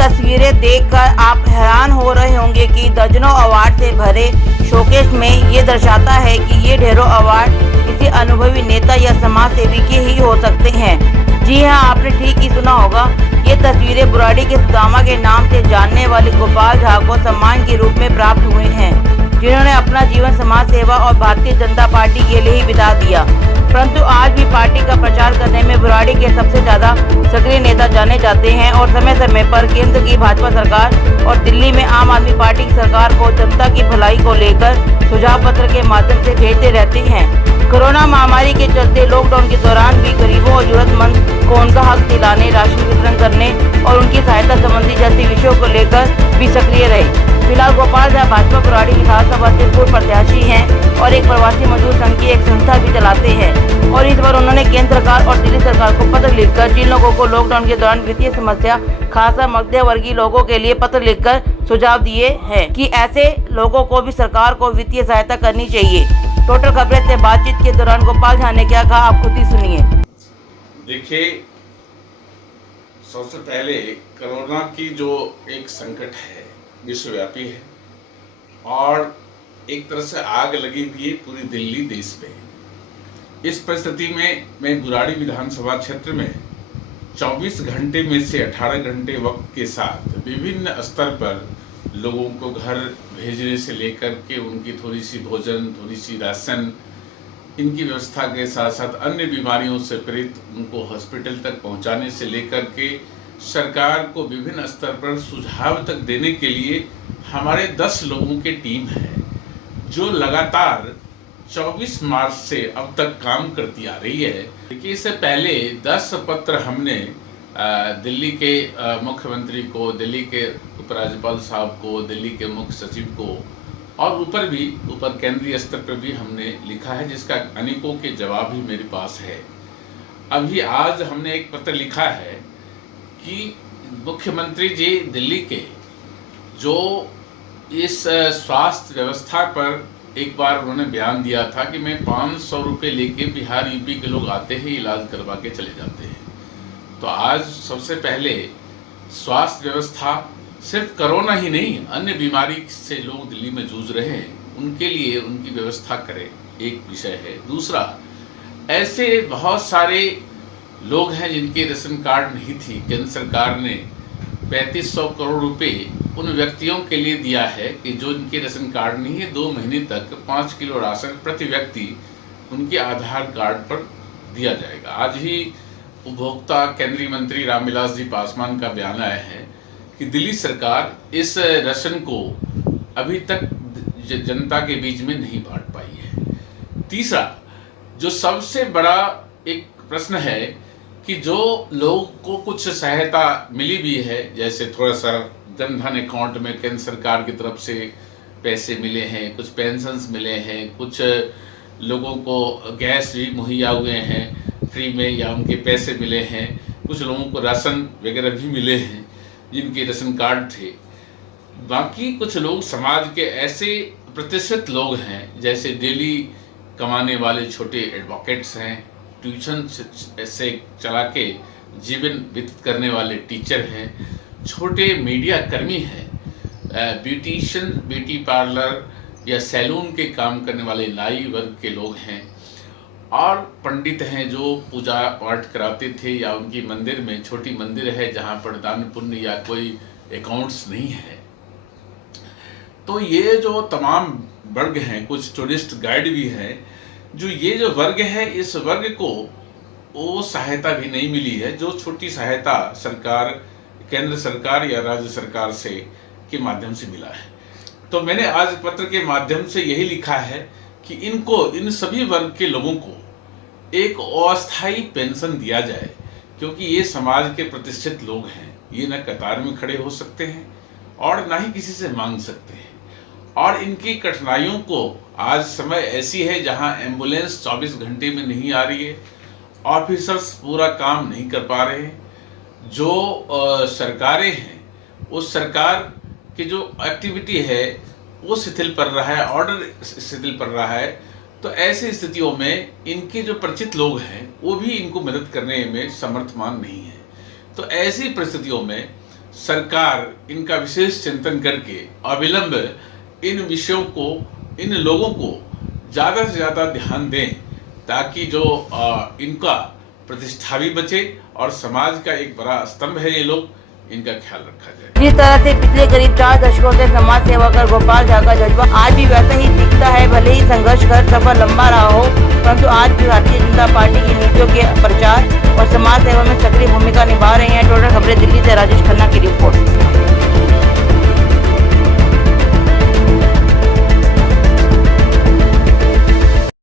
तस्वीरें देखकर आप हैरान हो रहे होंगे कि दर्जनों अवार्ड से भरे शोकेस में ये दर्शाता है कि ये ढेरों अवार्ड किसी अनुभवी नेता या समाज सेवी के ही हो सकते हैं। जी हाँ, आपने ठीक ही सुना होगा। ये तस्वीरें बुराड़ी के सुदामा के नाम से जानने वाले गोपाल झा को सम्मान के रूप में प्राप्त हुए हैं, जिन्होंने अपना जीवन समाज सेवा और भारतीय जनता पार्टी के लिए ही बिता दिया। परंतु आज भी पार्टी का प्रचार करने में बुराड़ी के सबसे ज्यादा सक्रिय नेता जाने जाते हैं और समय समय पर केंद्र की भाजपा सरकार और दिल्ली में आम आदमी पार्टी की सरकार को जनता की भलाई को लेकर सुझाव पत्र के माध्यम से भेजते रहते हैं। कोरोना महामारी के चलते लॉकडाउन के दौरान भी गरीबों और जरूरतमंद को उनका हक दिलाने, राशन वितरण करने और उनकी सहायता संबंधी जैसे विषयों को लेकर भी सक्रिय रहे। फिलहाल गोपाल झा भाजपा बुराड़ी विधानसभा से पूर्व प्रत्याशी हैं और एक प्रवासी मजदूर संघ की एक संस्था भी चलाते हैं और इस बार उन्होंने केंद्र सरकार और दिल्ली सरकार को पत्र लिखकर जिन लोगों को लॉकडाउन के दौरान वित्तीय समस्या, खासकर मध्यम वर्गीय लोगों के लिए पत्र लिखकर सुझाव दिए हैं कि ऐसे लोगों को भी सरकार को वित्तीय सहायता करनी चाहिए। टोटल खबरें से बातचीत के दौरान गोपाल झा ने क्या कहा, आप खुद ही सुनिए। देखिए, सबसे पहले कोरोना की जो एक संकट है विश्वव्यापी है और एक तरह से आग लगी हुई है पूरी दिल्ली देश में। इस परिस्थिति में मैं बुराड़ी विधानसभा क्षेत्र में 24 घंटे में से 18 घंटे वक्त के साथ विभिन्न स्तर पर लोगों को घर भेजने से लेकर के उनकी थोड़ी सी भोजन, थोड़ी सी राशन, इनकी व्यवस्था के साथ साथ अन्य बीमारियों से पीड़ित उनको हॉस्पिटल तक पहुंचाने से लेकर के सरकार को विभिन्न स्तर पर सुझाव तक देने के लिए हमारे 10 लोगों की टीम है जो लगातार 24 मार्च से अब तक काम करती आ रही है। देखिए, इससे पहले 10 पत्र हमने दिल्ली के मुख्यमंत्री को, दिल्ली के उपराज्यपाल साहब को, दिल्ली के मुख्य सचिव को और ऊपर केंद्रीय स्तर पर भी हमने लिखा है, जिसका अनेकों के जवाब भी मेरे पास है। अभी आज हमने एक पत्र लिखा है कि मुख्यमंत्री जी दिल्ली के जो इस स्वास्थ्य व्यवस्था पर एक बार उन्होंने बयान दिया था कि मैं 500 रुपये लेके बिहार यूपी के लोग आते हैं, इलाज करवा के चले जाते हैं। तो आज सबसे पहले स्वास्थ्य व्यवस्था सिर्फ कोरोना ही नहीं, अन्य बीमारी से लोग दिल्ली में जूझ रहे हैं, उनके लिए उनकी व्यवस्था करें, एक विषय है। दूसरा, ऐसे बहुत सारे लोग हैं जिनके राशन कार्ड नहीं थी। केंद्र सरकार ने 3500 करोड़ रुपए उन व्यक्तियों के लिए दिया है कि जो इनके राशन कार्ड नहीं है, 2 महीने तक 5 किलो राशन प्रति व्यक्ति उनके आधार कार्ड पर दिया जाएगा। आज ही उपभोक्ता केंद्रीय मंत्री रामविलास जी पासवान का बयान आया है कि दिल्ली सरकार इस राशन को अभी तक जनता के बीच में नहीं बांट पाई है। तीसरा, जो सबसे बड़ा एक प्रश्न है कि जो लोग को कुछ सहायता मिली भी है, जैसे थोड़ा सा जनधन अकाउंट में केंद्र सरकार की तरफ से पैसे मिले हैं, कुछ पेंशन्स मिले हैं, कुछ लोगों को गैस भी मुहैया हुए हैं फ्री में या उनके पैसे मिले हैं, कुछ लोगों को राशन वगैरह भी मिले हैं जिनके राशन कार्ड थे। बाकी कुछ लोग समाज के ऐसे प्रतिष्ठित लोग हैं, जैसे डेली कमाने वाले छोटे एडवोकेट्स हैं, ट्यूशन से चला के जीवन व्यतीत करने वाले टीचर हैं, छोटे मीडिया कर्मी हैं, ब्यूटिशियन, ब्यूटी पार्लर या सैलून के काम करने वाले नाई वर्ग के लोग हैं और पंडित हैं जो पूजा पाठ कराते थे या उनकी मंदिर में छोटी मंदिर है जहाँ पर दान पुण्य या कोई अकाउंट्स नहीं है। तो ये जो तमाम वर्ग हैं, कुछ टूरिस्ट गाइड भी हैं, जो ये जो वर्ग है, इस वर्ग को वो सहायता भी नहीं मिली है जो छोटी सहायता सरकार, केंद्र सरकार या राज्य सरकार से के माध्यम से मिला है। तो मैंने आज पत्र के माध्यम से यही लिखा है कि इन सभी वर्ग के लोगों को एक अस्थायी पेंशन दिया जाए, क्योंकि ये समाज के प्रतिष्ठित लोग हैं, ये न कतार में खड़े हो सकते हैं और ना ही किसी से मांग सकते हैं और इनकी कठिनाइयों को आज समय ऐसी है जहां एम्बुलेंस 24 घंटे में नहीं आ रही है, ऑफिसर्स पूरा काम नहीं कर पा रहे हैं, जो सरकारें हैं उस सरकार की जो एक्टिविटी है वो शिथिल पड़ रहा है, ऑर्डर शिथिल पड़ रहा है। तो ऐसी स्थितियों में इनके जो परिचित लोग हैं वो भी इनको मदद करने में समर्थमान नहीं है। तो ऐसी परिस्थितियों में सरकार इनका विशेष चिंतन करके अविलंब इन विषयों को, इन लोगों को ज़्यादा से ज़्यादा ध्यान दें, ताकि जो इनका प्रतिष्ठा भी बचे और समाज का एक बड़ा स्तंभ है ये लोग, इनका ख्याल रखा जाए। जिस तरह से पिछले करीब 4 दशकों से समाज सेवा कर गोपाल झा का जज्बा आज भी वैसा ही दिखता है। भले ही संघर्ष कर सफर लंबा रहा हो, परंतु आज भी भारतीय जनता पार्टी की नीतियों के प्रचार और समाज सेवा में सक्रिय भूमिका निभा रहे हैं। टोटल खबरें।